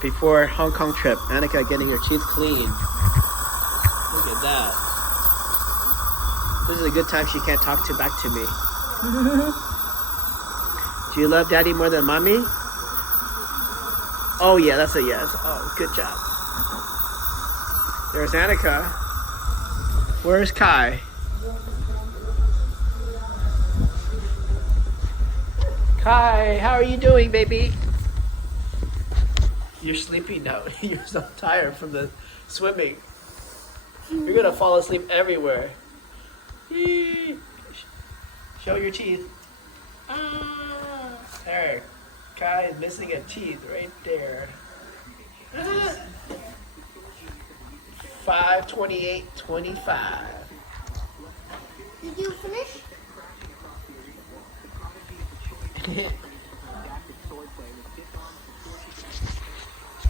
before Hong Kong trip. Annika getting her teeth clean. Look at that. This is a good time she can't talk back to me. Do you love Daddy more than Mommy? Oh yeah, that's a yes. Oh, good job. There's Annika. Where's Kai? Kai, how are you doing, baby? You're sleepy now. You're so tired from the swimming. You're gonna fall asleep everywhere. Show your teeth. There. Kai is missing a teeth right there. 5:28:25. Did you finish?